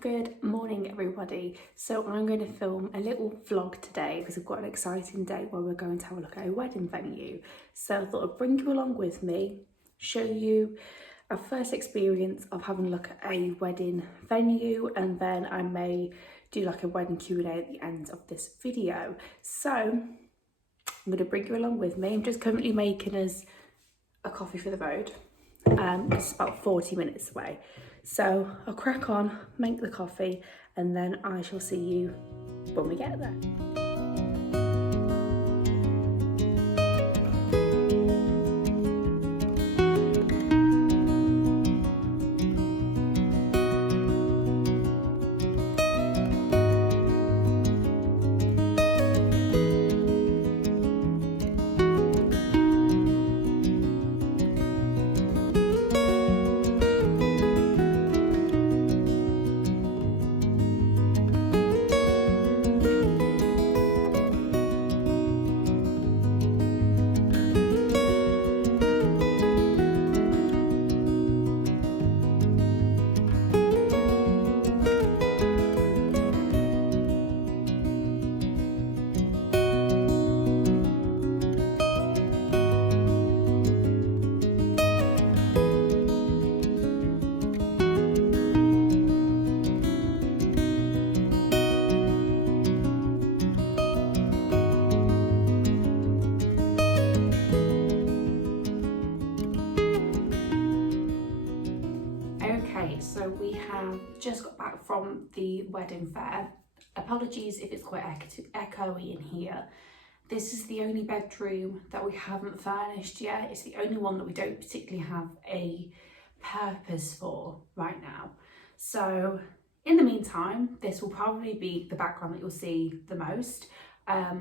Good morning everybody. So I'm going to film a little vlog today because I've got an exciting day where we're going to have a look at a wedding venue. So I thought I'd bring you along with me, show you a first experience of having a look at a wedding venue, and then I may do like a wedding Q&A at the end of this video. So I'm going to bring you along with me. I'm just currently making us a coffee for the road. It's about 40 minutes away. So I'll crack on, make the coffee, and then I shall see you when we get there. So we have just got back from the wedding fair. Apologies if it's quite echoey in here. This is the only bedroom that we haven't furnished yet. It's the only one that we don't particularly have a purpose for right now. So in the meantime, this will probably be the background that you'll see the most. I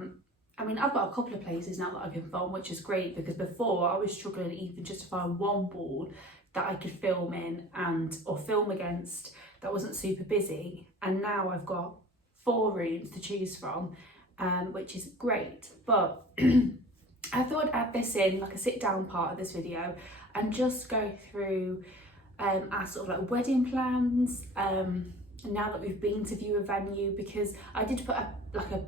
mean, I've got a couple of places now that I can film, which is great, because before I was struggling even just to find one wall that I could film in or film against that wasn't super busy, and now I've got 4 rooms to choose from, which is great. But I thought I'd add this in like a sit down part of this video and just go through our sort of like wedding plans now that we've been to view a venue, because I did put a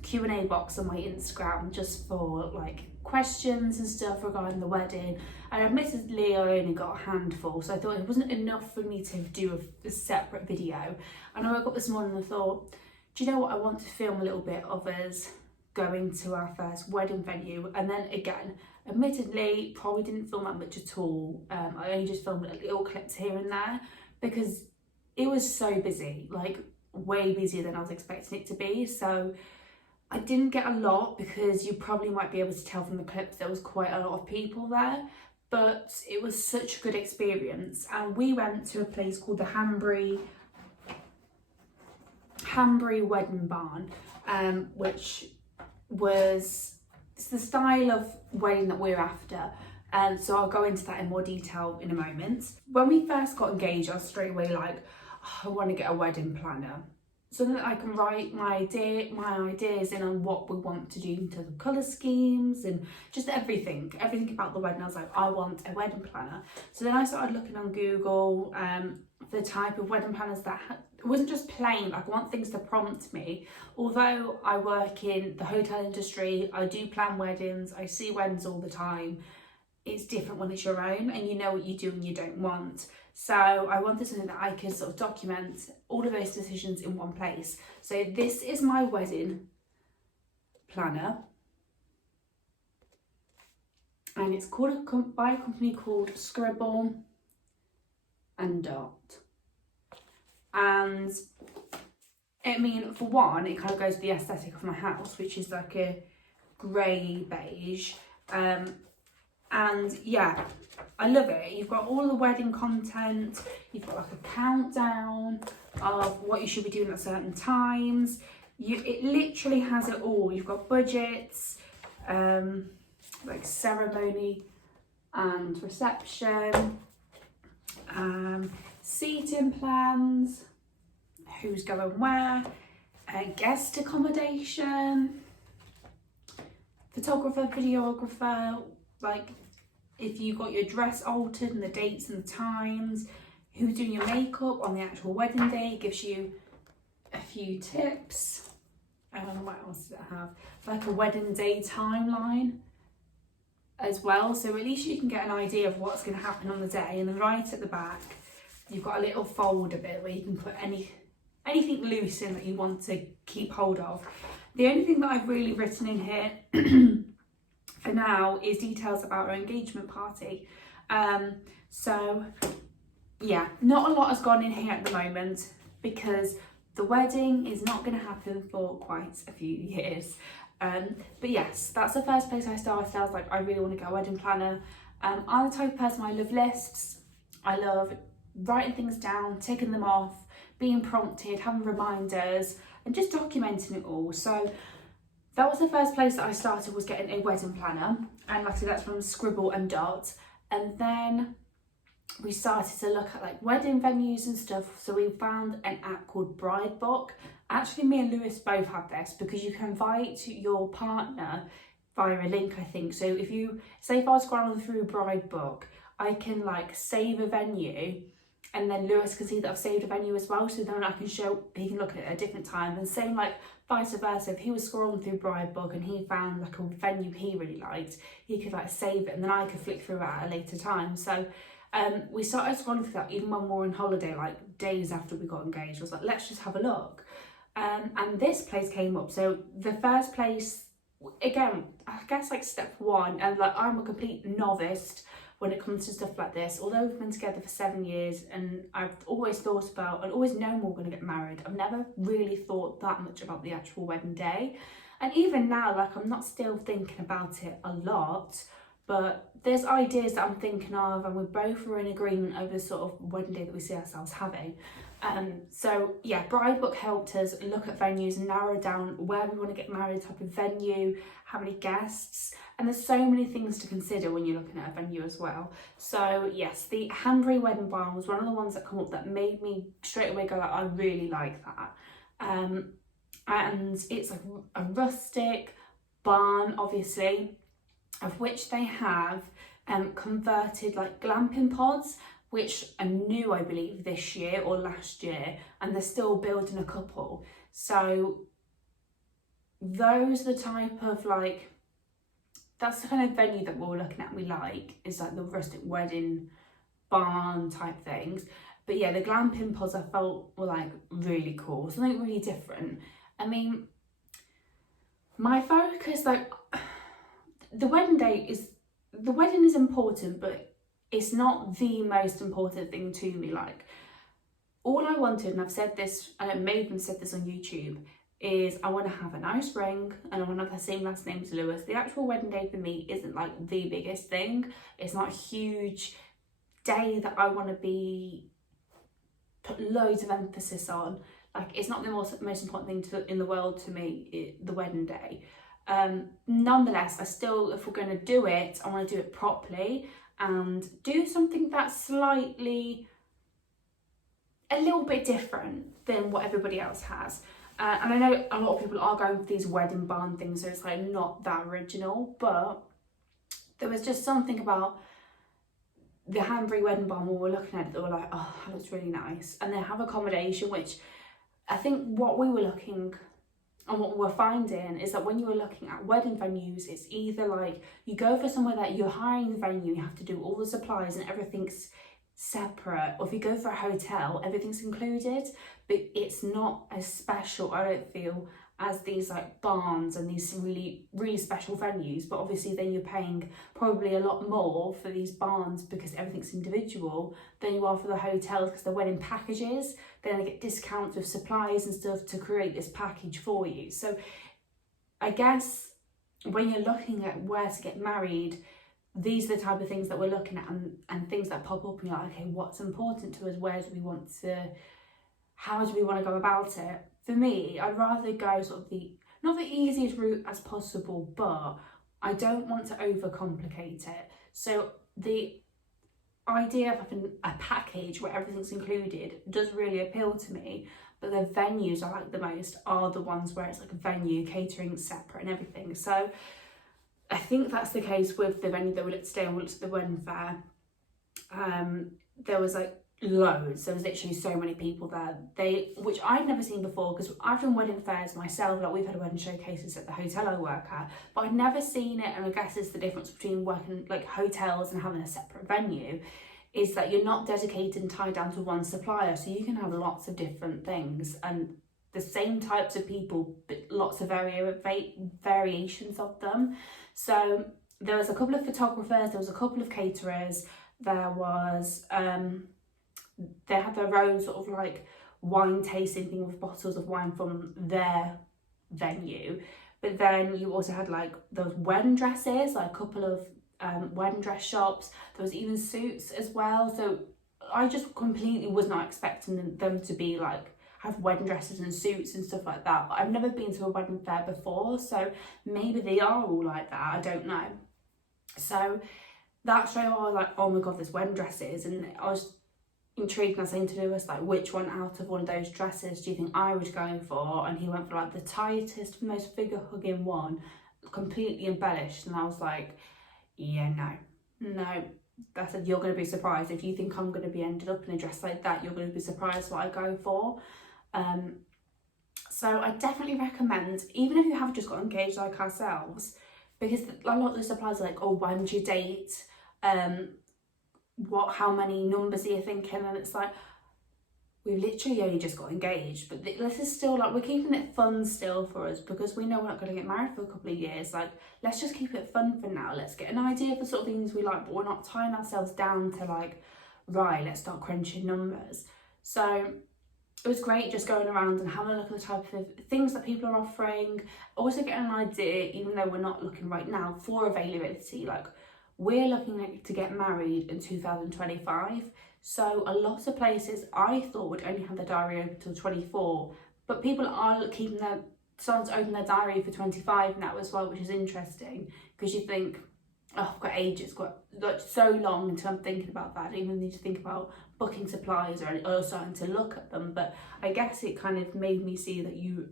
Q&A box on my Instagram just for like questions and stuff regarding the wedding, and admittedly I only got a handful, so I thought it wasn't enough for me to do a separate video. And I woke up this morning and I thought, do you know what, I want to film a little bit of us going to our first wedding venue. And then again, admittedly probably didn't film that much at all. I only just filmed little clips here and there because it was so busy, like way busier than I was expecting it to be. So I didn't get a lot, because you probably might be able to tell from the clips there was quite a lot of people there, but it was such a good experience. And we went to a place called the Hanbury Wedding Barn, which it's the style of wedding that we're after. And so I'll go into that in more detail in a moment. When we first got engaged, I was straight away like, oh, I want to get a wedding planner, so that I can write my ideas in on what we want to do in terms of colour schemes and just everything about the wedding. I was like, I want a wedding planner. So then I started looking on Google the type of wedding planners that it wasn't just plain, like I want things to prompt me. Although I work in the hotel industry, I do plan weddings, I see weddings all the time. It's different when it's your own and you know what you do and you don't want. So I wanted something that I could sort of document all of those decisions in one place. So this is my wedding planner, and it's called by a company called Scribble and Dot. And I mean, for one, it kind of goes with the aesthetic of my house, which is like a grey beige. And yeah, I love it. You've got all the wedding content, you've got like a countdown of what you should be doing at certain times. It literally has it all. You've got budgets, like ceremony and reception, seating plans, who's going where, guest accommodation, photographer, videographer, like if you got your dress altered and the dates and the times, who's doing your makeup on the actual wedding day. It gives you a few tips. What else did it have? Like a wedding day timeline as well, so at least you can get an idea of what's going to happen on the day. And then right at the back you've got a little folder bit where you can put anything loose in that you want to keep hold of. The only thing that I've really written in here for now is details about our engagement party. So yeah, not a lot has gone in here at the moment because the wedding is not going to happen for quite a few years. But yes, that's the first place I started. I was like, I really want to get a wedding planner. I'm the type of person, I love lists. I love writing things down, ticking them off, being prompted, having reminders, and just documenting it all. So that was the first place that I started, was getting a wedding planner. And like I said, that's from Scribble and Dot. And then we started to look at like wedding venues and stuff. So we found an app called Bride Book. Actually, me and Lewis both have this because you can invite your partner via a link, I think. So if you, say if I was scrolling through Bride Book, I can like save a venue, and then Lewis can see that I've saved a venue as well. So then I can show, he can look at it at a different time. And same like vice versa, if he was scrolling through Bride Book and he found like a venue he really liked, he could like save it and then I could flick through it at a later time. So we started scrolling through that even when we were on holiday, like days after we got engaged. I was like, let's just have a look. And this place came up. So the first place, again, I guess like step one, and like I'm a complete novice when it comes to stuff like this. Although we've been together for 7 years and I've always thought about and always known we're going to get married, I've never really thought that much about the actual wedding day. And even now, like I'm not still thinking about it a lot, but there's ideas that I'm thinking of, and we both were in agreement over the sort of wedding day that we see ourselves having. So yeah, Bride Book helped us look at venues and narrow down where we want to get married, type of venue, how many guests, and there's so many things to consider when you're looking at a venue as well. So yes, the Hanbury Wedding Barn was one of the ones that come up that made me straight away go like, I really like that. And it's like a rustic barn, obviously, of which they have converted like glamping pods, which are new, I believe, this year or last year, and they're still building a couple. So those are the type of like, that's the kind of venue that we're looking at, we like, is like the rustic wedding barn type things. But yeah, the glamping pods I felt were like really cool, something really different. I mean, my focus, like, the wedding is important, but it's not the most important thing to me. Like, all I wanted, and I've said this, and I even said this on YouTube, is I want to have a nice ring and I want to have the same last name as Lewis. The actual wedding day for me isn't like the biggest thing. It's not a huge day that I want to put loads of emphasis on. Like, it's not the most important thing in the world to me, the wedding day. Nonetheless, I still, if we're going to do it, I want to do it properly and do something that's slightly, a little bit different than what everybody else has. And I know a lot of people are going for these wedding barn things, so it's like not that original, but there was just something about the Hanbury Wedding Barn when we were looking at it that were like, oh, that looks really nice. And they have accommodation, which I think what we were looking and what we're finding is that when you were looking at wedding venues, it's either like you go for somewhere that you're hiring the venue, you have to do all the supplies and everything's separate, or if you go for a hotel, everything's included, but it's not as special, I don't feel, as these like barns and these really, really special venues. But obviously then you're paying probably a lot more for these barns because everything's individual than you are for the hotels, because they're wedding packages. Then they get discounts with supplies and stuff to create this package for you. So I guess when you're looking at where to get married, these are the type of things that we're looking at, and things that pop up and you're like, okay, what's important to us? Where do we want to, how do we want to go about it? For me, I'd rather go sort of not the easiest route as possible, but I don't want to overcomplicate it. So the idea of having a package where everything's included does really appeal to me, but the venues I like the most are the ones where it's like a venue, catering separate and everything. So I think that's the case with the venue that we looked at today, and we looked at the wedding fair. There was like loads. There was literally so many people there, which I'd never seen before, because I've done wedding fairs myself. Like, we've had wedding showcases at the hotel I work at, but I'd never seen it. And I guess it's the difference between working like hotels and having a separate venue, is that you're not dedicated and tied down to one supplier, so you can have lots of different things and the same types of people, but lots of variations of them. So there was a couple of photographers, there was a couple of caterers, there was they had their own sort of like wine tasting thing with bottles of wine from their venue. But then you also had like those wedding dresses, like a couple of wedding dress shops. There was even suits as well. So I just completely was not expecting them to be like have wedding dresses and suits and stuff like that. But I've never been to a wedding fair before, so maybe they are all like that, I don't know. So that show, I was like, oh my god, there's wedding dresses, and I was intrigued, and I was saying to Lewis, like, which one out of one of those dresses do you think I would go for? And he went for like the tightest, most figure hugging one, completely embellished. And I was like, yeah, no. I said, you're going to be surprised. If you think I'm going to be ended up in a dress like that, you're going to be surprised what I go for. So I definitely recommend, even if you have just got engaged like ourselves, because a lot of the suppliers are like, oh, when do you date? How many numbers are you thinking? And it's like, we've literally only just got engaged, but this is still like, we're keeping it fun still for us, because we know we're not going to get married for a couple of years. Like, let's just keep it fun for now. Let's get an idea of the sort of things we like, but we're not tying ourselves down to like, right, let's start crunching numbers. So it was great just going around and having a look at the type of things that people are offering. Also getting an idea, even though we're not looking right now, for availability. Like, we're looking to get married in 2025. So a lot of places I thought would only have their diary open till 24, but people are starting to open their diary for 25 now as well, which is interesting, because you think, oh, I've got ages, got like so long until I'm thinking about that. I don't even need to think about booking supplies or starting to look at them. But I guess it kind of made me see that you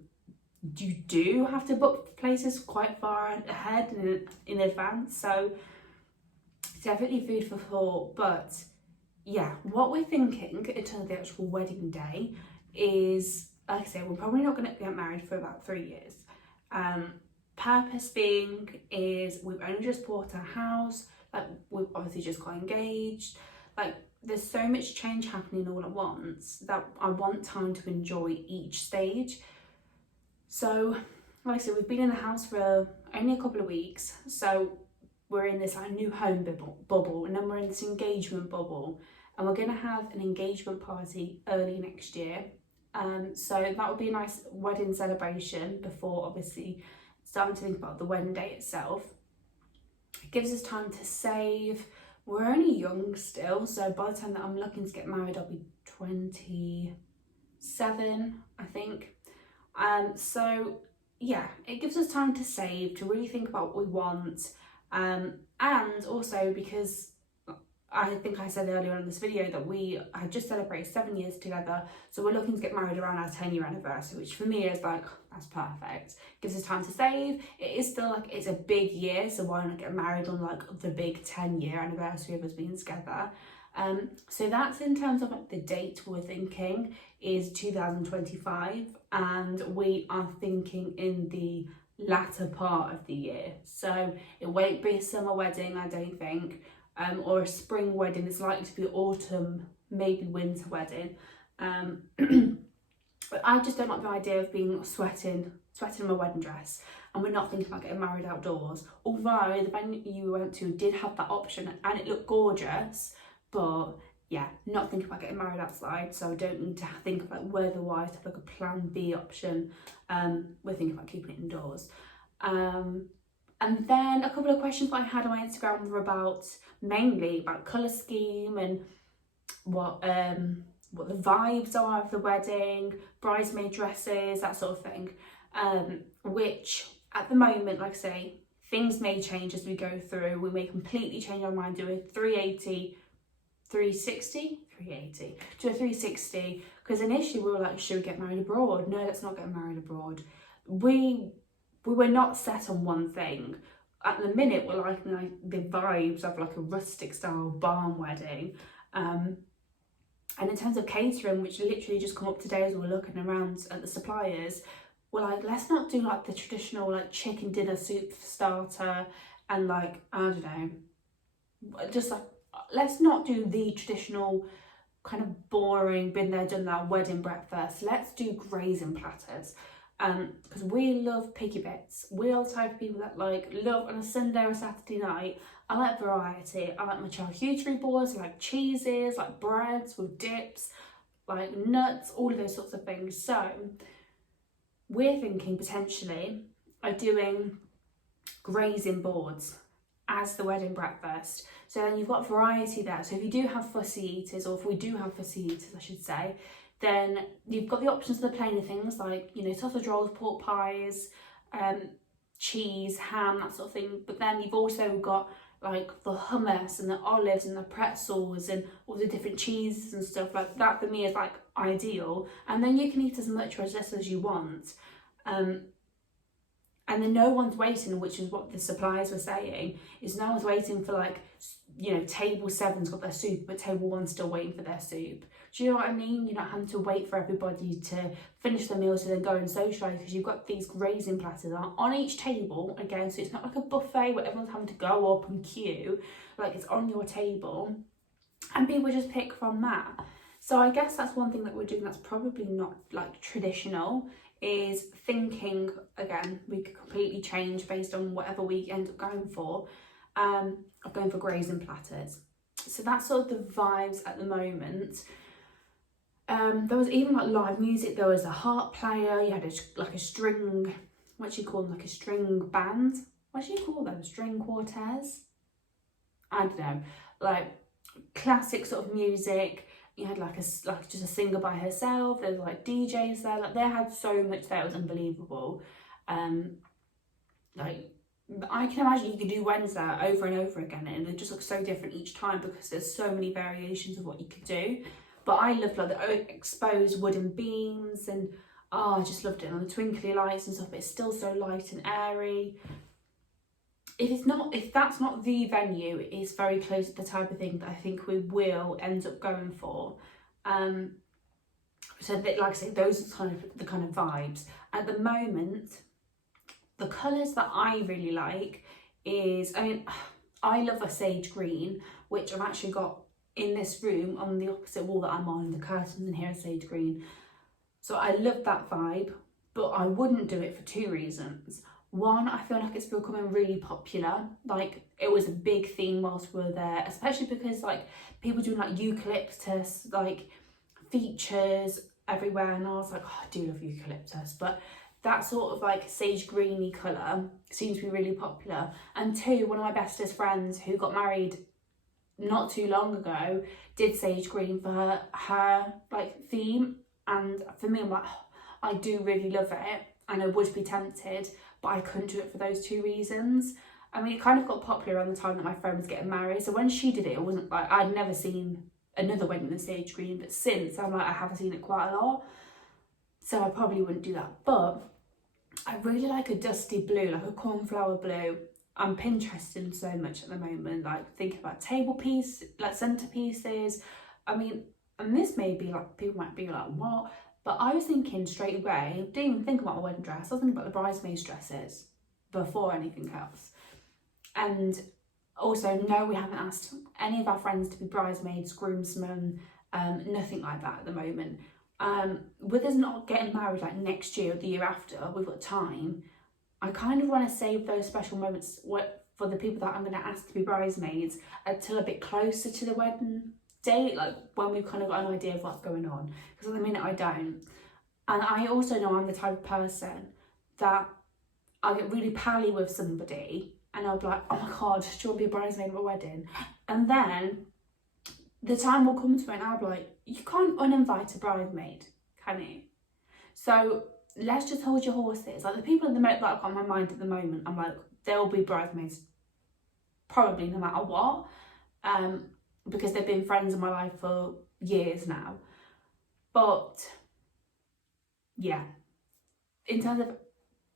do have to book places quite far ahead in advance. So definitely food for thought. But yeah, what we're thinking until the actual wedding day is, like I say, we're probably not going to get married for about 3 years. Purpose being is we've only just bought our house, like we've obviously just got engaged. Like, there's so much change happening all at once that I want time to enjoy each stage. So like I said, we've been in the house for only a couple of weeks, so we're in this like new home bubble, and then we're in this engagement bubble, and we're going to have an engagement party early next year. So that would be a nice wedding celebration before obviously starting to think about the wedding day itself. It gives us time to save. We're only young still, so by the time that I'm looking to get married, I'll be 27, I think. So yeah, it gives us time to save, to really think about what we want, and also because I think I said earlier in this video that we had just celebrated 7 years together, so we're looking to get married around our 10-year anniversary, which for me is like, that's perfect. Gives us time to save. It is still like, it's a big year, so why not get married on like the big 10-year anniversary of us being together? So that's in terms of like the date we're thinking is 2025, and we are thinking in the latter part of the year. So it won't be a summer wedding, I don't think. Or a spring wedding. It's likely to be autumn, maybe winter wedding. But I just don't like the idea of being sweating in my wedding dress, and we're not thinking about getting married outdoors. Although the venue we went to did have that option and it looked gorgeous, but yeah, not thinking about getting married outside, so I don't need to think about weather-wise, have like a plan B option. We're thinking about keeping it indoors. And then a couple of questions that I had on my Instagram were mainly about colour scheme and what the vibes are of the wedding, bridesmaid dresses, that sort of thing. Which at the moment, like I say, things may change as we go through. We may completely change our mind, do a 360 to a 360, because initially we were like, should we get married abroad? No, let's not get married abroad. We were not set on one thing. At the minute, we're liking like the vibes of like a rustic style barn wedding. And in terms of catering, which literally just come up today as we were looking around at the suppliers, we're like, let's not do like the traditional like chicken dinner soup starter and like, I don't know, just like, let's not do the traditional kind of boring, been there, done that wedding breakfast. Let's do grazing platters. Because we love piggy bits. We are the type of people that like love on a Sunday or Saturday night. I like variety. I like my charcuterie boards, I like cheeses, like breads with dips, like nuts, all of those sorts of things. So we're thinking potentially of doing grazing boards as the wedding breakfast. So then you've got variety there. So if you do have fussy eaters, or if we do have fussy eaters, I should say, then you've got the options of the plainer things like, you know, sausage rolls, pork pies, cheese, ham, that sort of thing. But then you've also got like the hummus and the olives and the pretzels and all the different cheeses and stuff like that. For me is like ideal. And then you can eat as much or as less as you want. And then no one's waiting, which is what the suppliers were saying, is no one's waiting for like, you know, table 7's got their soup, but table 1's still waiting for their soup. Do you know what I mean? You're not having to wait for everybody to finish their meals to then go and socialise, because you've got these grazing platters on each table, again, so it's not like a buffet where everyone's having to go up and queue, like it's on your table, and people just pick from that. So I guess that's one thing that we're doing that's probably not like traditional, is thinking, again, we could completely change based on whatever we end up going for, of going for grazing platters. So that's sort of the vibes at the moment. There was even like live music. There was a harp player, you had a string, what do you call them, like a string band, what do you call them, string quartets, I don't know, like classic sort of music. You had like just a singer by herself. There was like DJs there. Like they had so much there. It was unbelievable. Like I can imagine you could do Wednesday over and over again, and it just looks so different each time because there's so many variations of what you could do. But I loved like the exposed wooden beams, and I just loved it. And the twinkly lights and stuff. But it's still so light and airy. If that's not the venue, it's very close to the type of thing that I think we will end up going for. So that, like I say, those are the kind of vibes. At the moment, the colours that I really like is, I mean, I love a sage green, which I've actually got in this room on the opposite wall that I'm on. The curtains in here are sage green. So I love that vibe, but I wouldn't do it for 2 reasons. One, I feel like it's becoming really popular. Like it was a big theme whilst we were there, especially because like people doing like eucalyptus like features everywhere, and I was like, oh, I do love eucalyptus, but that sort of like sage greeny colour seems to be really popular. And 2, one of my bestest friends who got married not too long ago did sage green for her like theme, and for me I'm like, oh, I do really love it and I would be tempted, but I couldn't do it for those 2 reasons. I mean, it kind of got popular around the time that my friend was getting married, so when she did it, it wasn't like, I'd never seen another wedding with sage green, but since, I'm like, I have seen it quite a lot, so I probably wouldn't do that. But I really like a dusty blue, like a cornflower blue. I'm Pinteresting so much at the moment, like thinking about table piece, like centerpieces. I mean, and this may be like, people might be like, what? But I was thinking straight away, didn't even think about my wedding dress, I was thinking about the bridesmaids' dresses before anything else. And also, no, we haven't asked any of our friends to be bridesmaids, groomsmen, nothing like that at the moment. With us not getting married like next year or the year after, we've got time. I kind of want to save those special moments for the people that I'm going to ask to be bridesmaids until a bit closer to the wedding date, like when we've kind of got an idea of what's going on, because at the minute I don't. And I also know I'm the type of person that I'll get really pally with somebody and I'll be like, oh my god, do you want to be a bridesmaid at my wedding? And then the time will come to it and I'll be like, you can't uninvite a bridesmaid, can you? So let's just hold your horses. Like the people at the moment that I've got in my mind at the moment, I'm like, there will be bridesmaids probably no matter what, because they've been friends in my life for years now. But yeah, in terms of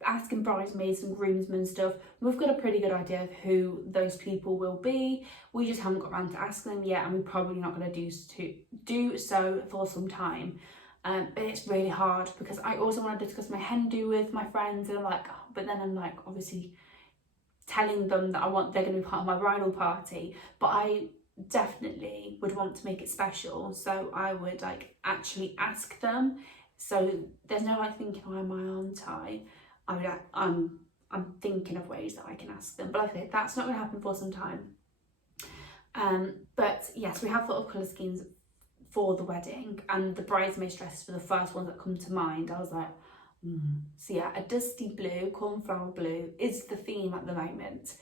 asking bridesmaids and groomsmen and stuff. We've got a pretty good idea of who those people will be. We just haven't got around to asking them yet, and we're probably not going to do so for some time. But it's really hard because I also want to discuss my hen do with my friends, and I'm like, oh, but then I'm like, obviously telling them that they're going to be part of my bridal party, but I definitely would want to make it special, so I would like actually ask them. So there's no like thinking, oh, am I, aren't I? I'm thinking of ways that I can ask them, but like I say, that's not going to happen for some time. But yes, we have thought of colour schemes for the wedding, and the bridesmaids' dresses were the first ones that come to mind. I was like, So yeah, a dusty blue, cornflower blue is the theme at the moment.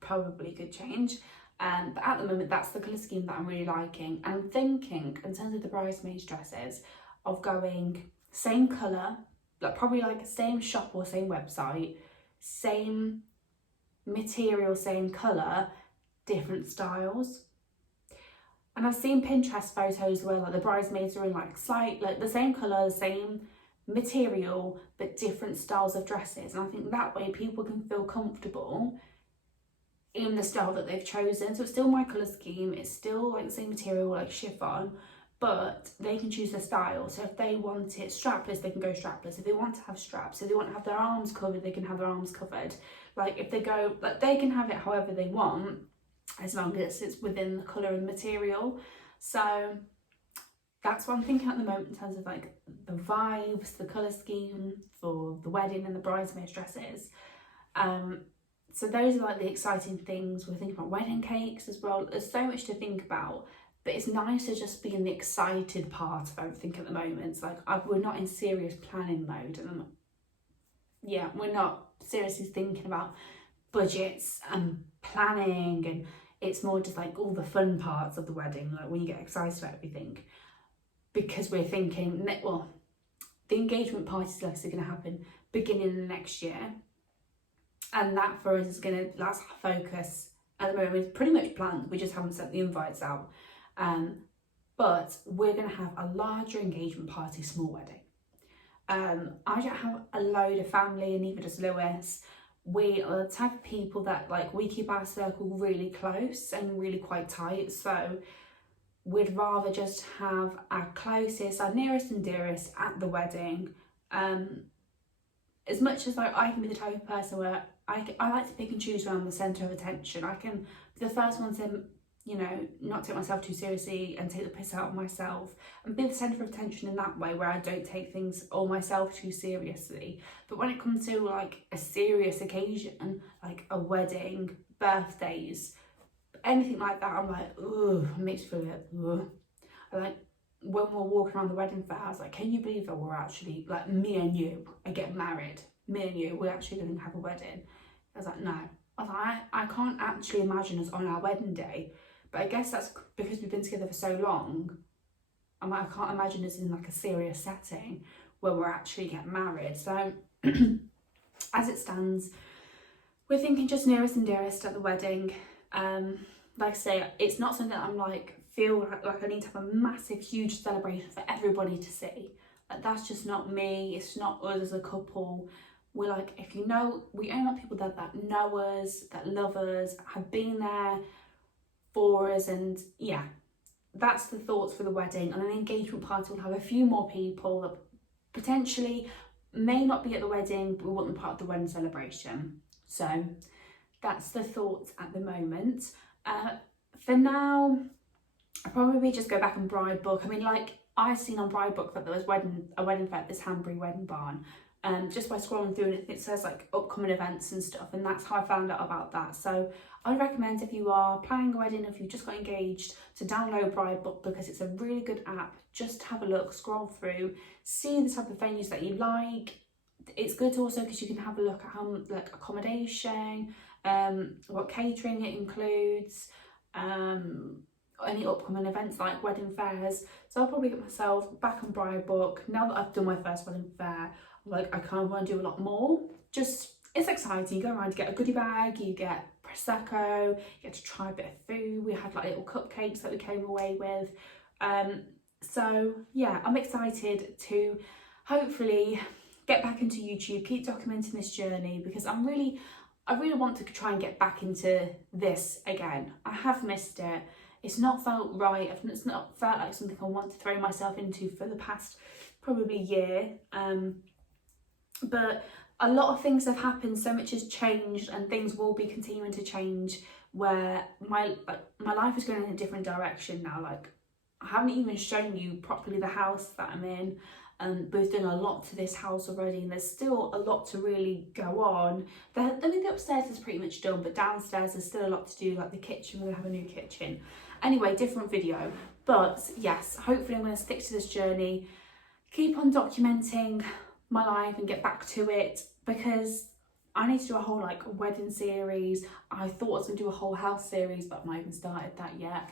Probably could change. But at the moment, that's the colour scheme that I'm really liking. And I'm thinking, in terms of the bridesmaids' dresses, of going same colour, like probably like same shop or same website, same material, same colour, different styles. And I've seen Pinterest photos where like the bridesmaids are in like the same colour, same material, but different styles of dresses. And I think that way people can feel comfortable in the style that they've chosen. So it's still my colour scheme, it's still like the same material, like chiffon, but they can choose their style. So if they want it strapless, they can go strapless. If they want to have straps, if they want to have their arms covered, they can have their arms covered. Like if they go, like they can have it however they want, as long as it's within the colour and material. So that's what I'm thinking at the moment in terms of like the vibes, the colour scheme for the wedding and the bridesmaids' dresses. So those are like the exciting things. We're thinking about wedding cakes as well. There's so much to think about, but it's nice to just be in the excited part of everything at the moment. It's like we're not in serious planning mode, and we're not seriously thinking about budgets and planning, and it's more just like all the fun parts of the wedding, like when you get excited about everything, because we're thinking, well, the engagement parties like are going to happen beginning of next year, and that for us is that's our focus at the moment. It's pretty much planned, we just haven't sent the invites out. But we're going to have a larger engagement party, small wedding. I don't have a load of family, and neither does Lewis. We are the type of people that like we keep our circle really close and really quite tight, so we'd rather just have our closest, our nearest and dearest at the wedding. As much as like I can be the type of person where I like to pick and choose around the centre of attention. I can be the first one to, not take myself too seriously and take the piss out of myself and be the centre of attention in that way, where I don't take things or myself too seriously. But when it comes to like a serious occasion, like a wedding, birthdays, anything like that, I'm like, ugh, it makes me feel like, ugh. Like when we're walking around the wedding fair, I was like, can you believe that we're actually, like me and you are getting married? Me and you, we're actually going to have a wedding. I was like, no. I was like, I can't actually imagine us on our wedding day. But I guess that's because we've been together for so long. I'm like, I can't imagine us in like a serious setting where we're actually getting married. So as it stands, we're thinking just nearest and dearest at the wedding. Like I say, it's not something that I'm like feel like I need to have a massive, huge celebration for everybody to see. Like that's just not me. It's not us as a couple. We're like, we only want people that know us, that love us, have been there for us, and yeah, that's the thoughts for the wedding. And an engagement party will have a few more people that potentially may not be at the wedding, but we want them part of the wedding celebration. So that's the thoughts at the moment. For now, I'll probably just go back and bride book. I mean, like I seen on bride book that there was a wedding fair at this Hanbury Wedding Barn. Just by scrolling through, and it says like upcoming events and stuff, and that's how I found out about that. So I would recommend, if you are planning a wedding, if you just got engaged, to download Bride Book, because it's a really good app. Just have a look, scroll through, see the type of venues that you like. It's good also because you can have a look at how like accommodation, what catering it includes, any upcoming events like wedding fairs. So I'll probably get myself back on Bride Book now that I've done my first wedding fair. Like I kind of want to do a lot more. Just, it's exciting. You go around, you get a goodie bag, you get prosecco, you get to try a bit of food. We had like little cupcakes that we came away with. So yeah, I'm excited to hopefully get back into YouTube, keep documenting this journey, because I really want to try and get back into this again. I have missed it. It's not felt right. It's not felt like something I want to throw myself into for the past probably year. But a lot of things have happened, so much has changed, and things will be continuing to change, where my life is going in a different direction now. Like, I haven't even shown you properly the house that I'm in. We've done a lot to this house already, and there's still a lot to really go on. I mean, the upstairs is pretty much done, but downstairs there's still a lot to do, like the kitchen. We're gonna have a new kitchen. Anyway, different video. But yes, hopefully I'm gonna stick to this journey, keep on documenting my life and get back to it, because I need to do a whole like wedding series. I thought I was gonna do a whole house series, but I've not even started that yet.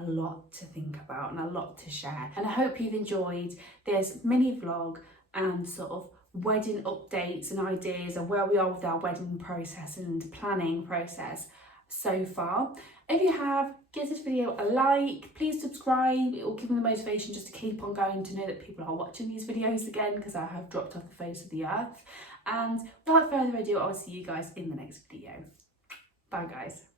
A lot to think about and a lot to share, and I hope you've enjoyed this mini vlog and sort of wedding updates and ideas of where we are with our wedding process and planning process so far. If you have, give this video a like, please subscribe. It will give me the motivation just to keep on going, to know that people are watching these videos again, because I have dropped off the face of the earth. And without further ado, I'll see you guys in the next video. Bye guys.